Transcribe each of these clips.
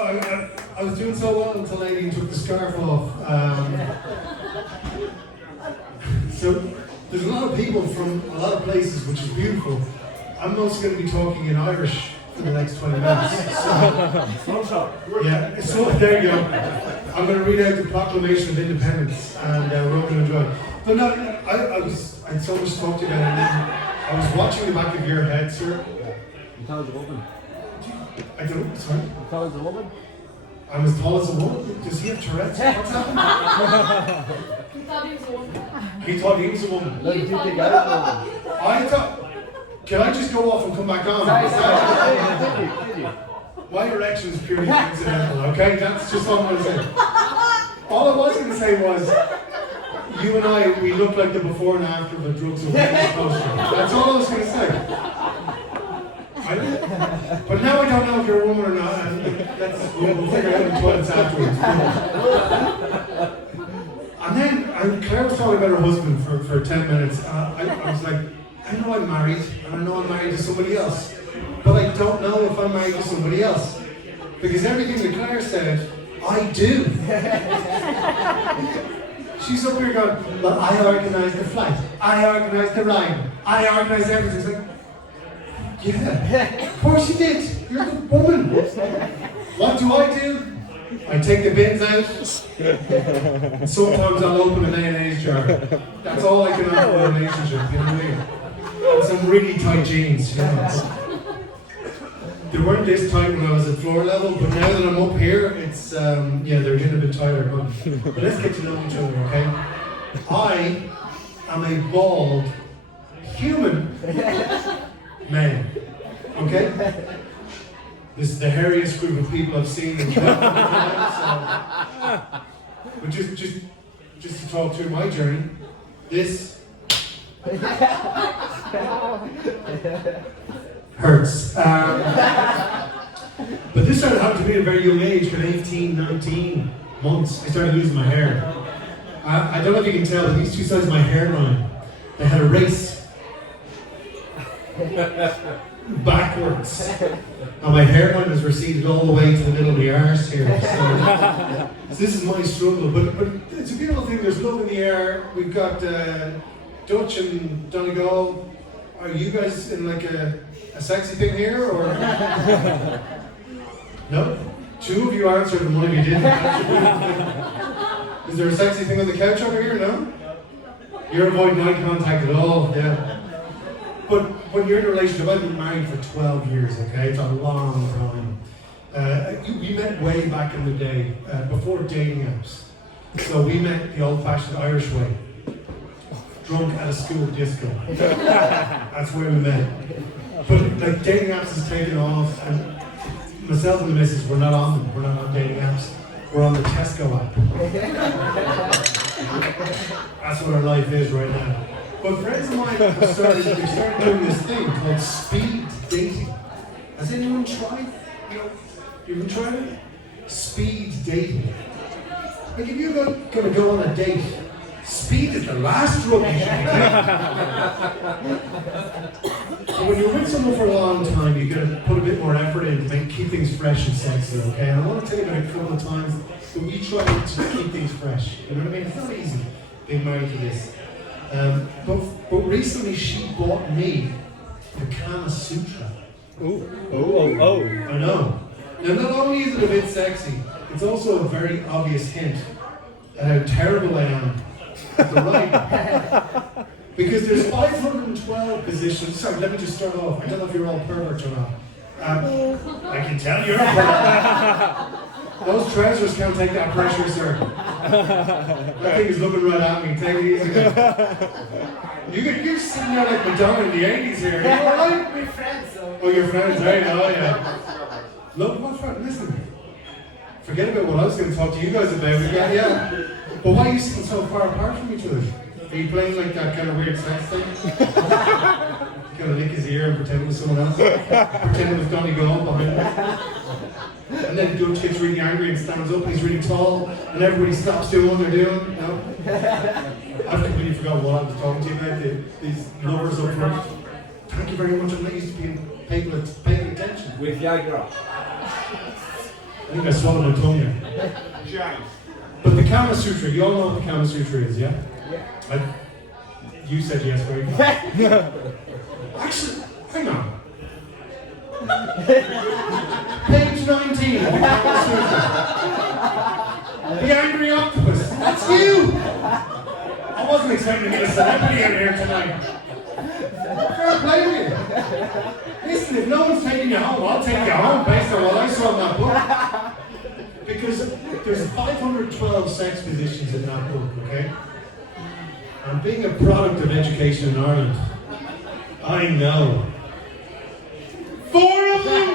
I was doing so well until Aileen took the scarf off. So there's a lot of people from a lot of places, which is beautiful. I'm mostly going to be talking in Irish for the next 20 minutes. Yeah, so there you go. I'm going to read out the Proclamation of Independence, and we're all going to enjoy it. But no, I had so much to talk to you about, and then I was watching the back of your head, sir. You thought it was a woman? I don't, sorry? You thought it was a woman? I'm as tall as a woman. Does he have Tourette's? What's happened? He thought he was a woman. He thought he was a woman. No, did you think I was a woman? I thought. Can I just go off and come back on? Did you? My erection is purely incidental, okay? That's just all I'm going to say. All I was going to say was, you and I, we look like the before and after of a drugs and wellness poster. That's all I was going to say. But now I don't know if you're a woman or not, and we'll figure it out in the toilets afterwards. And then Claire was talking about her husband for 10 minutes. I was like, I know I'm married, and I know I'm married to somebody else, but I don't know if I'm married to somebody else. Because everything that Claire said, I do. She's up here going, well, I organised the flight, I organised the ride, I organised everything. It's like, yeah, of course you did. You're the woman. What do? I take the bins out. And sometimes I'll open a mayonnaise jar. That's all I can offer in a relationship, you know what I mean? And some really tight jeans, you know. They weren't this tight when I was at floor level, but now that I'm up here, it's, yeah, they're getting a bit tighter. But let's get to know each other, okay? I am a bald human man, okay? This is the hairiest group of people I've seen in but just to talk through my journey, this hurts. But this started happening to me at a very young age, at 18, 19 months. I started losing my hair. I don't know if you can tell, but these two sides of my hairline, they had a race backwards. And my hairline was receded all the way to the middle of the arse here. So this is my struggle. But it's a beautiful thing. There's love in the air. We've got Dutch and Donegal. Are you guys in like a sexy thing here, or no? Two of you answered and one of you didn't. Is there a sexy thing on the couch over here? No? You're avoiding eye contact at all, yeah. But when you're in a relationship, I've been married for 12 years, okay? It's a long time. We met way back in the day, before dating apps. So we met the old-fashioned Irish way. Drunk at a school disco. That's where we met. But like dating apps has taken off, and myself and the missus, we're not on them. We're not on dating apps. We're on the Tesco app. That's what our life is right now. But friends of mine have started doing this thing called speed dating. Has anyone tried? You ever tried it? Speed dating. Like if you're going to go on a date, speed is the last drug you should be taking. When you're with someone for a long time, you're going to put a bit more effort in to keep things fresh and sexy, okay? And I want to tell you about a couple of times that we try to keep things fresh. You know what I mean? It's not easy being married to this. But recently she bought me the Kama Sutra. Ooh. Oh. I know. Now not only is it a bit sexy, it's also a very obvious hint at how terrible I am at the writing. Because there's 512 positions. Sorry, let me just start off. I don't know if you're all perverts or not. I can tell you're a pervert. Those trousers can't take that pressure, sir. That thing is looking right at me. Take it easy. You're sitting there like Madonna in the 80s here. You all right? We're friends, so. Oh, your friends, right? Oh, yeah. Look, what's right? Listen. Forget about what I was going to talk to you guys about. Yeah. But why are you sitting so far apart from each other? Are you playing like that kind of weird sex thing? Kind of lick his ear and pretend it was someone else? Pretend it was Donegal behind him? And then Dutch gets really angry and stands up, and he's really tall, and everybody stops doing what they're doing. No? I've completely forgotten what I was talking to you about, these lovers up front. Thank you very much, I'm not used to being paying attention. With Viagra. think I swallowed my tongue there. But the Kama Sutra, you all know what the Kama Sutra is, yeah? Yeah. You said yes, right? Actually, hang on. Page 19 of the Kama Sutra. The Angry Octopus. That's you! I wasn't expecting to get a celebrity in here tonight. Fair play to you. Listen, if no one's taking you home, I'll take you home based on what I saw in that book. Because there's 512 sex positions in that book, okay? And being a product of education in Ireland, I know 4 of them!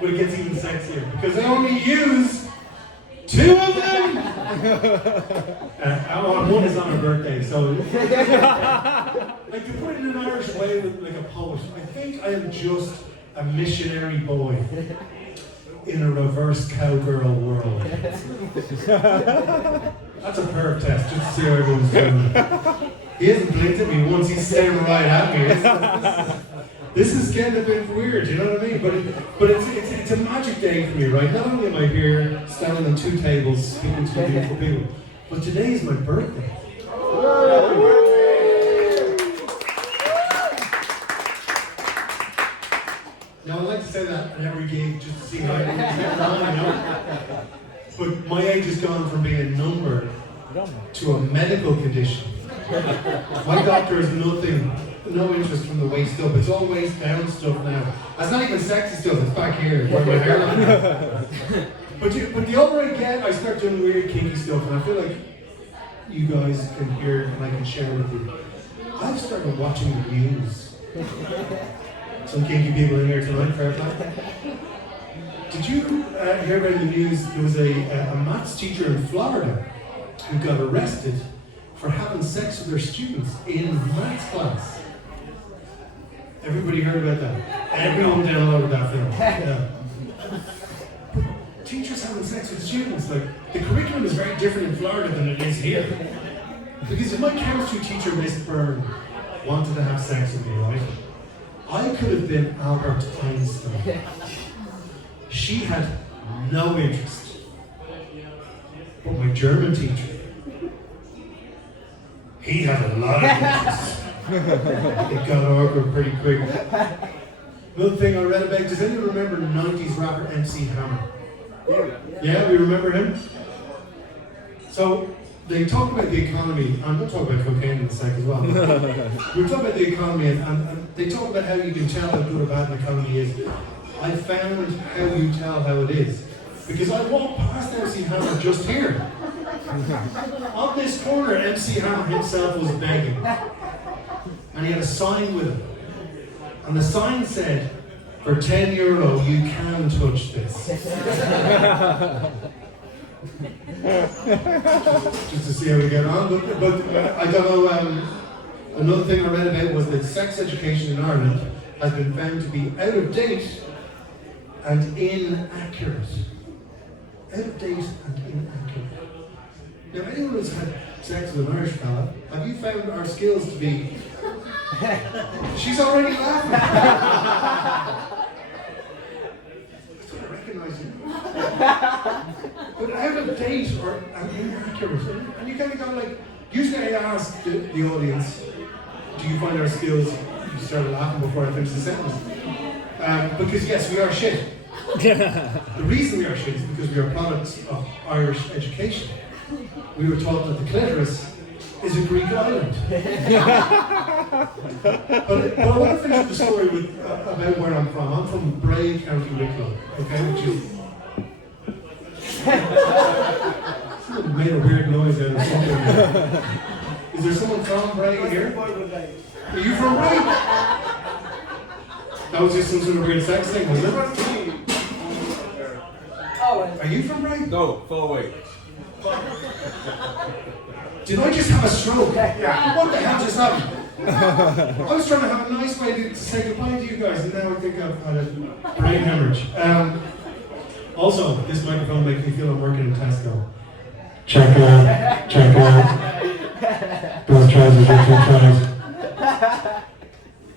But it gets even sexier because I only use 2 of them! One is on her birthday, so like to put it in an Irish way with like a poet, I think I am just a missionary boy in a reverse cowgirl world. That's a perv test, just to see how everyone's doing. He hasn't blinked at me once, he's staring right at me. This is getting a bit weird, you know what I mean? But it's a magic day for me, right? Not only am I here standing on 2 tables speaking to beautiful people, but today is my birthday. Now I like to say that at every gig just to see how everyone's getting on, you know? But my age has gone from being a number to a medical condition. My doctor has no interest from the waist up. It's all waist down stuff now. That's not even sexy stuff, it's back here where my hairline is. But the older I get, I start doing weird kinky stuff, and I feel like you guys can hear and I can share with you. I've started watching the news. Some kinky people in here tonight, fair play. Did you hear about the news? There was a maths teacher in Florida who got arrested for having sex with their students in maths class. Everybody heard about that? Everyone downloaded that film. Yeah. Teachers having sex with students, like, the curriculum is very different in Florida than it is here. Because if my chemistry teacher, Miss Byrne, wanted to have sex with me, right? I could have been Albert Einstein. She had no interest. But my German teacher, he had a lot of interest. It got awkward pretty quick. Another thing I read about, does anyone remember 90s rapper MC Hammer? Yeah, we remember him? So, they talk about the economy, and we'll talk about cocaine in a sec as well. We talk about the economy, and they talk about how you can tell how good or bad an economy is. I found how you tell how it is. Because I walked past MC Hammer just here. On this corner, MC Hammer himself was begging. And he had a sign with him. And the sign said, for €10, you can touch this. Just to see how we get on. But I don't know, another thing I read about was that sex education in Ireland has been found to be out of date and inaccurate. Out of date and inaccurate. Now, anyone who's had sex with an Irish fella, have you found our skills to be... She's already laughing. I thought I recognised you. But out of date or inaccurate. And you kind of go like, usually I ask the audience, do you find our skills... You started laughing before I finished the sentence. Because yes, we are shit. The reason we are shit is because we are products of Irish education. We were taught that the clitoris is a Greek island. but I want to finish the story with about where I'm from. I'm from Bray, County Wicklow, okay, which is... Someone made a weird noise out of something. Is there someone from Bray here? Are you from Bray? That was just some sort of weird sex thing, was it? Are you from Bray? No, far away. Did I just have a stroke? Yeah. What the hell just happened? I was trying to have a nice way to say goodbye to you guys, and now I think I've had a brain hemorrhage. Also, this microphone makes me feel I'm working in Tesco. Check it out. Check it out. Those trousers are 2 tries.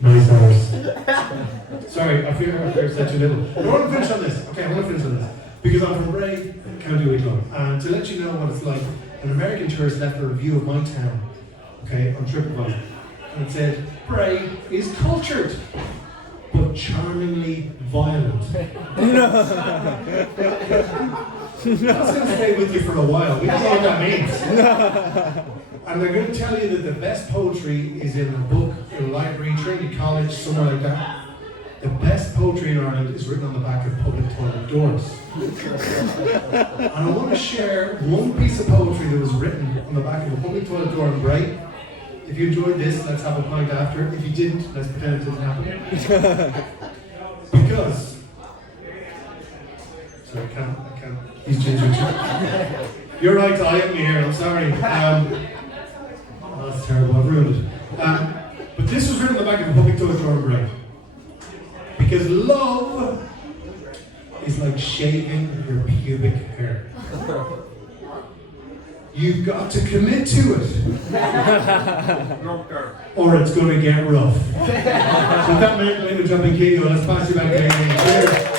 Nice hours. Sorry, I feel I've said too little. I want to finish on this. Okay, I want to finish on this. Because I'm from Bray, County Wicklow. And to let you know what it's like, an American tourist left a review of my town, okay, on TripAdvisor. And it said, Bray is cultured, but charmingly violent. That's going to stay with you for a while. We don't know what that means. And they're going to tell you that the best poetry is in a book, in a library, Trinity College, somewhere like that. The best poetry in Ireland is written on the back of public toilet doors. And I want to share one piece of poetry that was written on the back of a public toilet door in Bray. If you enjoyed this, let's have a pint after. If you didn't, let's pretend it didn't happen. Because... Sorry, I can't. He's ginger too. You're right to eye at me here, I'm sorry. Oh, that's terrible, I've ruined it. But this was written on the back of a public toilet door in Bray. Because love is like shaving your pubic hair. You've got to commit to it. Or it's going to get rough. So with that mental image, I've been Keego. Let's pass you back again. Cheers.